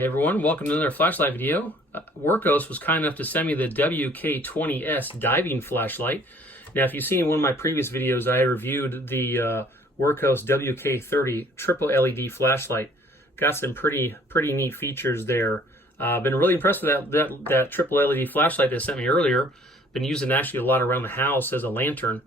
Hi everyone, welcome to another flashlight video. Wurkkos was kind enough to send me the WK20S Diving Flashlight. Now if you've seen one of my previous videos, I reviewed the Wurkkos WK30 triple LED flashlight. Got some pretty neat features there. I've been really impressed with that triple LED flashlight they sent me earlier. Been using actually a lot around the house as a lantern.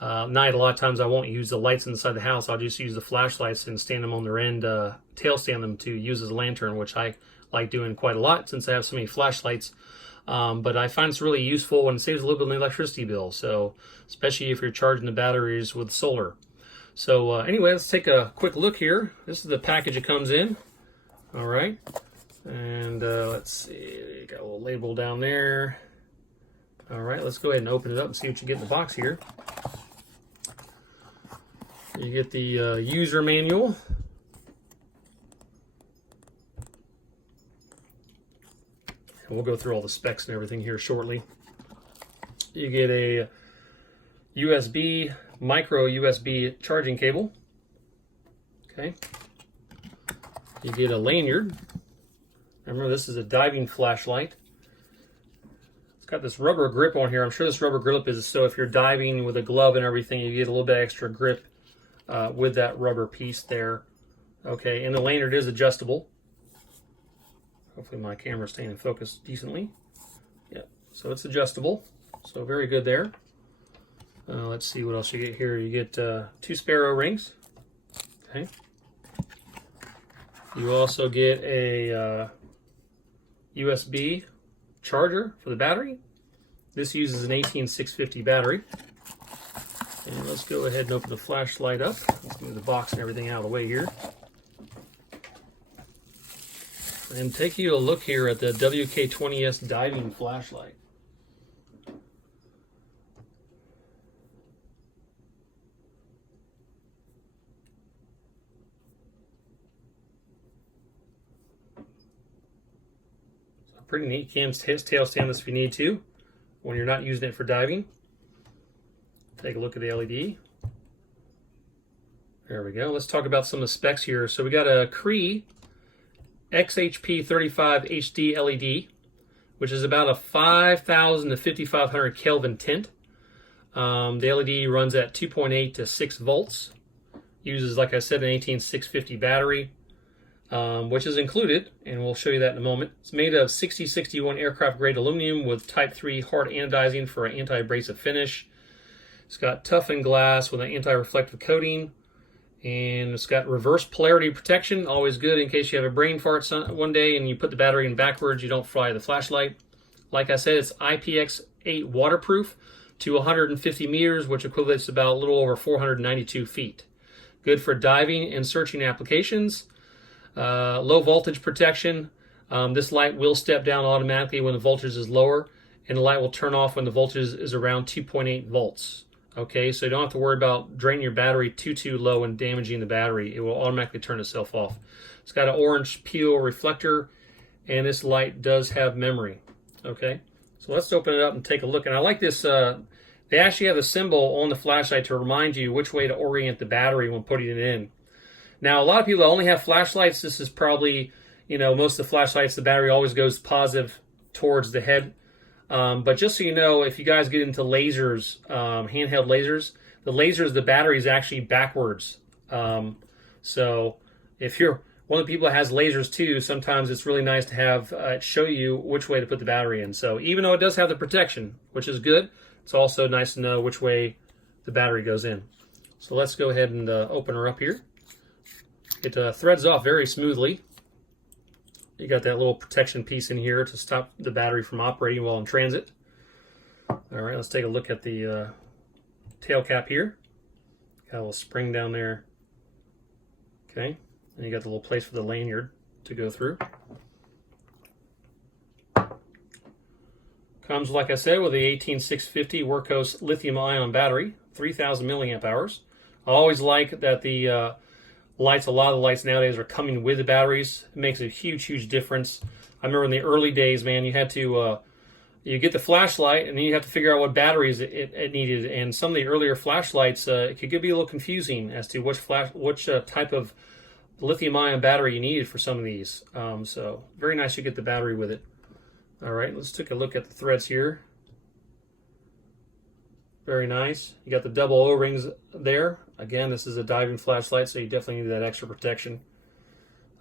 Night, a lot of times I won't use the lights inside the house. I'll just use the flashlights and stand them on their end, tail stand them to use as a lantern, which I like doing quite a lot since I have so many flashlights. But I find it's really useful and it saves a little bit on the electricity bill. So, especially if you're charging the batteries with solar. So anyway, let's take a quick look here. This is the package it comes in. All right, and let's see, got a little label down there. All right, let's go ahead and open it up and see what you get in the box here. You get the user manual. And we'll go through all the specs and everything here shortly. You get a USB, micro USB charging cable. Okay. You get a lanyard. Remember, this is a diving flashlight. It's got this rubber grip on here. I'm sure this rubber grip is so if you're diving with a glove and everything, you get a little bit extra grip with that rubber piece there. Okay, and the lanyard is adjustable. Hopefully my camera's staying in focus decently. Yeah, so it's adjustable. So very good there. Let's see what else you get here. You get 2 spare O-rings. Okay. You also get a USB charger for the battery. This uses an 18650 battery. And let's go ahead and open the flashlight up. Let's move the box and everything out of the way here. And take you a look here at the WK20S Diving Flashlight. So pretty neat. You can tail stand this if you need to when you're not using it for diving. Take a look at the LED. There we go. Let's talk about some of the specs here. So we got a Cree XHP35 HD LED, which is about a 5,000 to 5,500 Kelvin tint. The LED runs at 2.8 to 6 volts. Uses, like I said, an 18650 battery, which is included, and we'll show you that in a moment. It's made of 6061 aircraft grade aluminum with type 3 hard anodizing for an anti-abrasive finish. It's got toughened glass with an anti-reflective coating, and it's got reverse polarity protection, always good in case you have a brain fart one day and you put the battery in backwards, you don't fry the flashlight. Like I said, it's IPX8 waterproof to 150 meters, which equates to about a little over 492 feet. Good for diving and searching applications. Low voltage protection. This light will step down automatically when the voltage is lower, and the light will turn off when the voltage is around 2.8 volts. Okay, so you don't have to worry about draining your battery too low and damaging the battery. It will automatically turn itself off. It's got an orange peel reflector, and this light does have memory. Okay, so let's open it up and take a look. And I like this, they actually have a symbol on the flashlight to remind you which way to orient the battery when putting it in. Now, a lot of people that only have flashlights, this is probably, you know, most of the flashlights, the battery always goes positive towards the head. But just so you know, if you guys get into lasers, handheld lasers, the battery is actually backwards. So if you're one of the people that has lasers too, sometimes it's really nice to have it show you which way to put the battery in. So even though it does have the protection, which is good, it's also nice to know which way the battery goes in. So let's go ahead and open her up here. It threads off very smoothly. You got that little protection piece in here to stop the battery from operating while in transit. All right, let's take a look at the tail cap here. Got a little spring down there. Okay, and you got the little place for the lanyard to go through. Comes, like I said, with the 18650 Wurkkos lithium-ion battery, 3,000 milliamp hours. I always like that the lights, a lot of the lights nowadays are coming with the batteries. It makes a huge difference. I remember in the early days, man, you had to you get the flashlight and then you have to figure out what batteries it needed. And some of the earlier flashlights, it could be a little confusing as to which type of the lithium-ion battery you needed for some of these. So very nice you get the battery with it. All right, let's take a look at the threads here. Very nice. You got the double O-rings there. Again, this is a diving flashlight, so you definitely need that extra protection.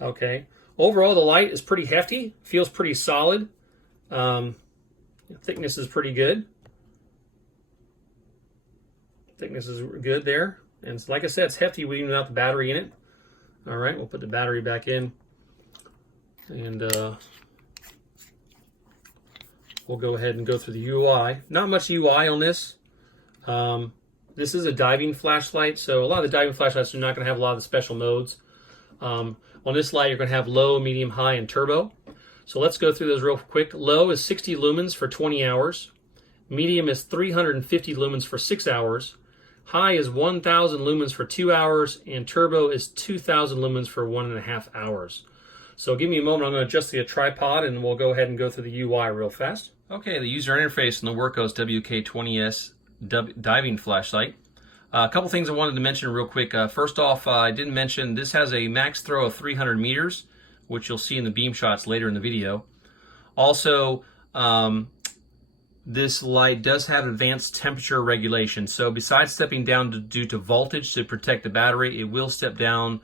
Okay. Overall, the light is pretty hefty. Feels pretty solid. Thickness is pretty good. Thickness is good there. And like I said, it's hefty even without the battery in it. All right, we'll put the battery back in. And we'll go ahead and go through the UI. Not much UI on this. This is a diving flashlight, so a lot of the diving flashlights are not going to have a lot of the special modes. On this light, you're going to have low, medium, high, and turbo. So let's go through those real quick. Low is 60 lumens for 20 hours. Medium is 350 lumens for 6 hours. High is 1,000 lumens for 2 hours, and turbo is 2,000 lumens for 1.5 hours. So give me a moment. I'm going to adjust the tripod, and we'll go ahead and go through the UI real fast. Okay, the user interface in the Wurkkos WK20S Diving Flashlight. A couple things I wanted to mention real quick. First off, I didn't mention this has a max throw of 300 meters, which you'll see in the beam shots later in the video. Also, this light does have advanced temperature regulation. So besides stepping down due to voltage to protect the battery, it will step down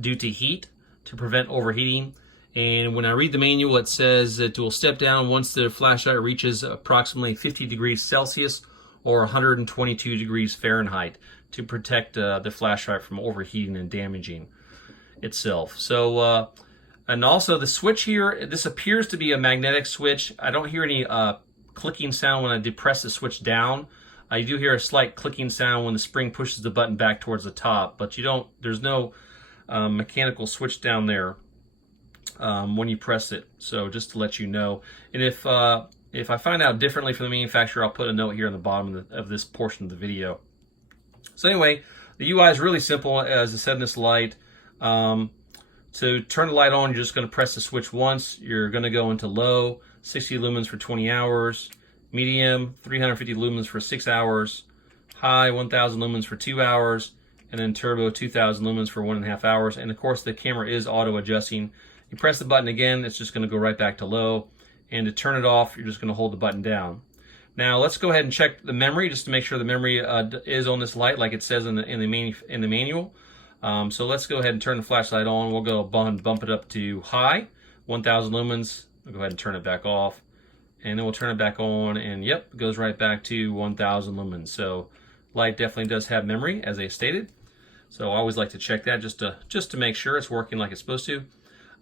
due to heat to prevent overheating. And when I read the manual, it says it will step down once the flashlight reaches approximately 50 degrees Celsius or 122 degrees Fahrenheit to protect the flashlight from overheating and damaging itself. So, and also the switch here, this appears to be a magnetic switch. I don't hear any clicking sound when I depress the switch down. I do hear a slight clicking sound when the spring pushes the button back towards the top, but there's no mechanical switch down there when you press it. So just to let you know. And if I find out differently from the manufacturer, I'll put a note here on the bottom of this portion of the video. So anyway, the UI is really simple, as I said in this light. To turn the light on, you're just going to press the switch once. You're going to go into low, 60 lumens for 20 hours, medium, 350 lumens for 6 hours, high, 1,000 lumens for 2 hours, and then turbo, 2,000 lumens for 1.5 hours. And of course, the camera is auto-adjusting. You press the button again, it's just going to go right back to low. And to turn it off, you're just going to hold the button down. Now let's go ahead and check the memory just to make sure the memory is on this light like it says in the manual. So let's go ahead and turn the flashlight on. We'll go bump it up to high, 1,000 lumens. We'll go ahead and turn it back off. And then we'll turn it back on, and yep, it goes right back to 1,000 lumens. So light definitely does have memory, as I stated. So I always like to check that just to make sure it's working like it's supposed to.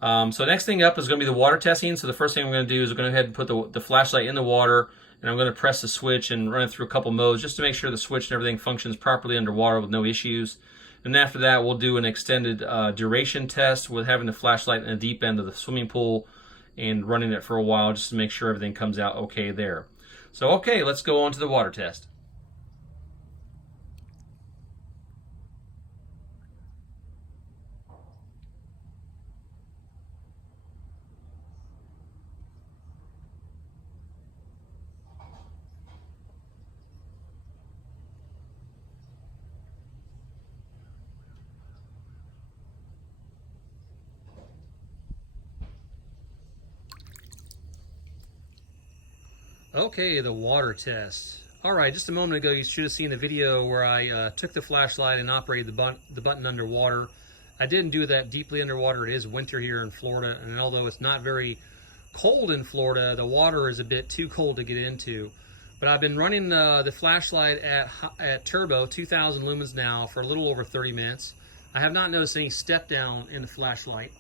So next thing up is going to be the water testing. So the first thing I'm going to do is I'm going to go ahead and put the flashlight in the water, and I'm going to press the switch and run it through a couple modes just to make sure the switch and everything functions properly underwater with no issues. And after that, we'll do an extended duration test with having the flashlight in the deep end of the swimming pool and running it for a while just to make sure everything comes out okay there. So okay, let's go on to the water test. Okay, the water test. All right, just a moment ago, you should have seen the video where I took the flashlight and operated the button underwater. I didn't do that deeply underwater. It is winter here in Florida, and although it's not very cold in Florida, the water is a bit too cold to get into. But I've been running the flashlight at turbo, 2,000 lumens now, for a little over 30 minutes. I have not noticed any step down in the flashlight.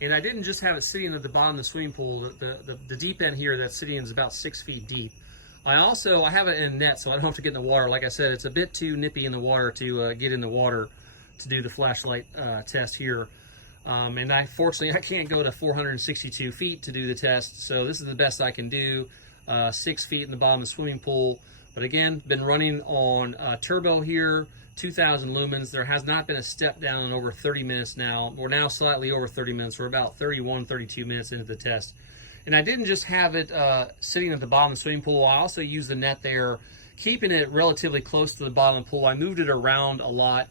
And I didn't just have it sitting at the bottom of the swimming pool. The deep end here that's sitting is about 6 feet deep. I have it in net, so I don't have to get in the water. Like I said, it's a bit too nippy in the water to get in the water to do the flashlight test here. And fortunately, I can't go to 462 feet to do the test, so this is the best I can do. 6 feet in the bottom of the swimming pool. But again, been running on turbo here, 2,000 lumens. There has not been a step down in over 30 minutes now. We're now slightly over 30 minutes. We're about 31, 32 minutes into the test. And I didn't just have it sitting at the bottom of the swimming pool. I also used the net there, keeping it relatively close to the bottom of the pool. I moved it around a lot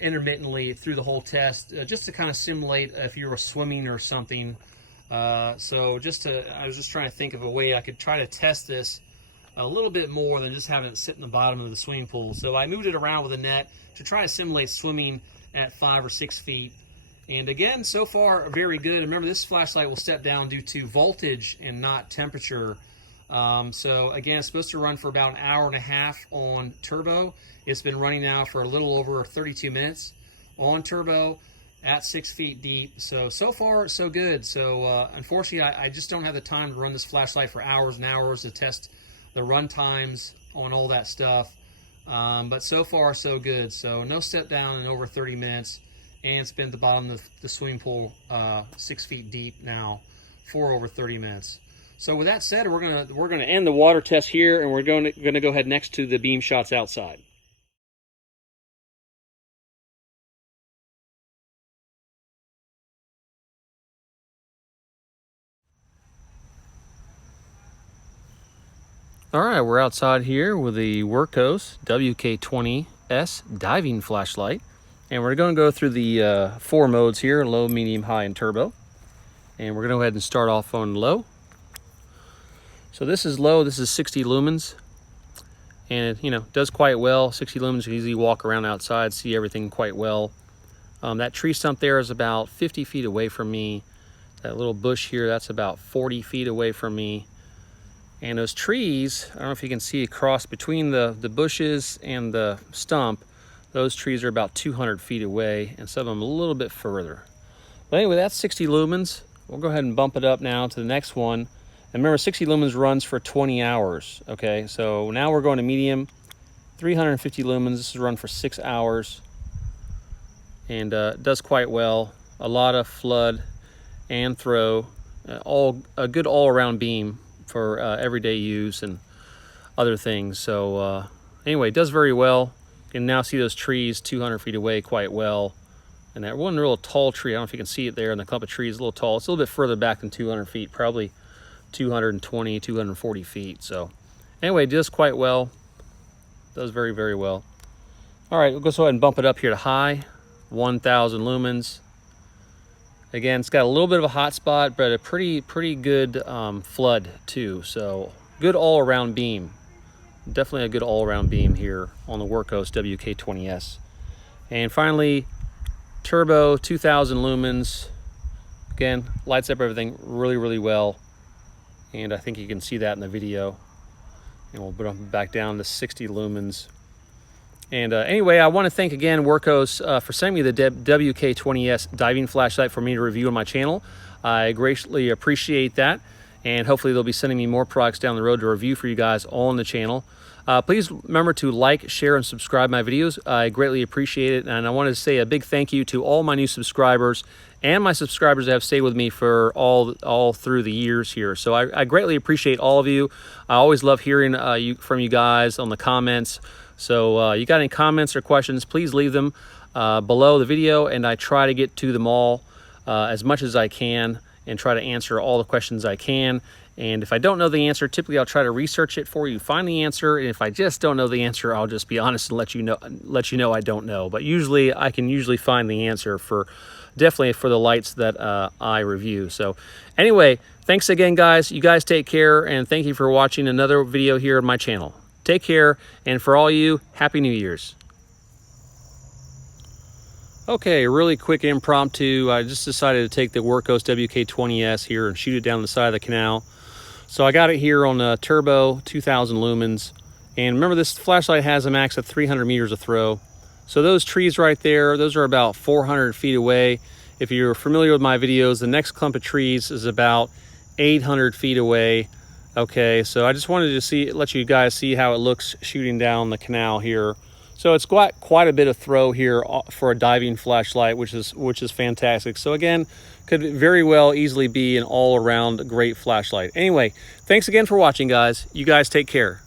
intermittently through the whole test, just to kind of simulate if you were swimming or something. So I was just trying to think of a way I could try to test this a little bit more than just having it sit in the bottom of the swimming pool. So I moved it around with a net to try to simulate swimming at 5 or 6 feet. And again, so far, very good. Remember, this flashlight will step down due to voltage and not temperature. So again, it's supposed to run for about an hour and a half on turbo. It's been running now for a little over 32 minutes on turbo at 6 feet deep. So far, so good. So unfortunately, I just don't have the time to run this flashlight for hours and hours to test the run times on all that stuff. But so far, so good. So no step down in over 30 minutes. And it's been at the bottom of the swimming pool 6 feet deep now for over 30 minutes. So with that said, we're gonna end the water test here, and we're gonna go ahead next to the beam shots outside. All right, we're outside here with the Wurkkos WK20S Diving Flashlight, and we're going to go through the 4 modes here: low, medium, high, and turbo. And we're going to go ahead and start off on low. So this is low. This is 60 lumens, and it does quite well. 60 lumens, you can easily walk around outside, see everything quite well. That tree stump there is about 50 feet away from me. That little bush here, that's about 40 feet away from me. And those trees, I don't know if you can see across between the bushes and the stump, those trees are about 200 feet away, and some of them a little bit further. But anyway, that's 60 lumens. We'll go ahead and bump it up now to the next one. And remember, 60 lumens runs for 20 hours, okay? So now we're going to medium, 350 lumens. This is run for 6 hours. And it does quite well. A lot of flood and throw. A good all-around beam for everyday use and other things. So anyway, it does very well. You can now see those trees 200 feet away quite well. And that one real tall tree, I don't know if you can see it there in the clump of trees, a little tall. It's a little bit further back than 200 feet, probably 220, 240 feet. So anyway, it does quite well. Does very, very well. All right, we'll go ahead and bump it up here to high, 1,000 lumens. Again, it's got a little bit of a hot spot, but a pretty good flood too. So good all-around beam. Definitely a good all-around beam here on the Wurkkos WK20S. And finally, turbo, 2,000 lumens. Again, lights up everything really, really well. And I think you can see that in the video. And we'll bump it back down to 60 lumens. And anyway, I want to thank again Wurkkos for sending me the WK20S diving flashlight for me to review on my channel. I greatly appreciate that. And hopefully they'll be sending me more products down the road to review for you guys on the channel. Please remember to like, share, and subscribe my videos. I greatly appreciate it. And I want to say a big thank you to all my new subscribers and my subscribers that have stayed with me for all through the years here. So I greatly appreciate all of you. I always love hearing from you guys on the comments. So you got any comments or questions, please leave them below the video, and I try to get to them all as much as I can and try to answer all the questions I can. And if I don't know the answer, typically I'll try to research it for you, find the answer. And if I just don't know the answer, I'll just be honest and let you know I don't know. But usually I can find the answer definitely for the lights that I review. So anyway, thanks again, guys. You guys take care, and thank you for watching another video here on my channel. Take care, and for all you, Happy New Year's. Okay, really quick impromptu. I just decided to take the Wurkkos WK20S here and shoot it down the side of the canal. So I got it here on turbo, 2,000 lumens. And remember, this flashlight has a max of 300 meters of throw. So those trees right there, those are about 400 feet away. If you're familiar with my videos, the next clump of trees is about 800 feet away. Okay, so I just wanted to let you guys see how it looks shooting down the canal here. So it's got quite a bit of throw here for a diving flashlight, which is fantastic. So again, could very well easily be an all-around great flashlight. Anyway, thanks again for watching, guys. You guys take care.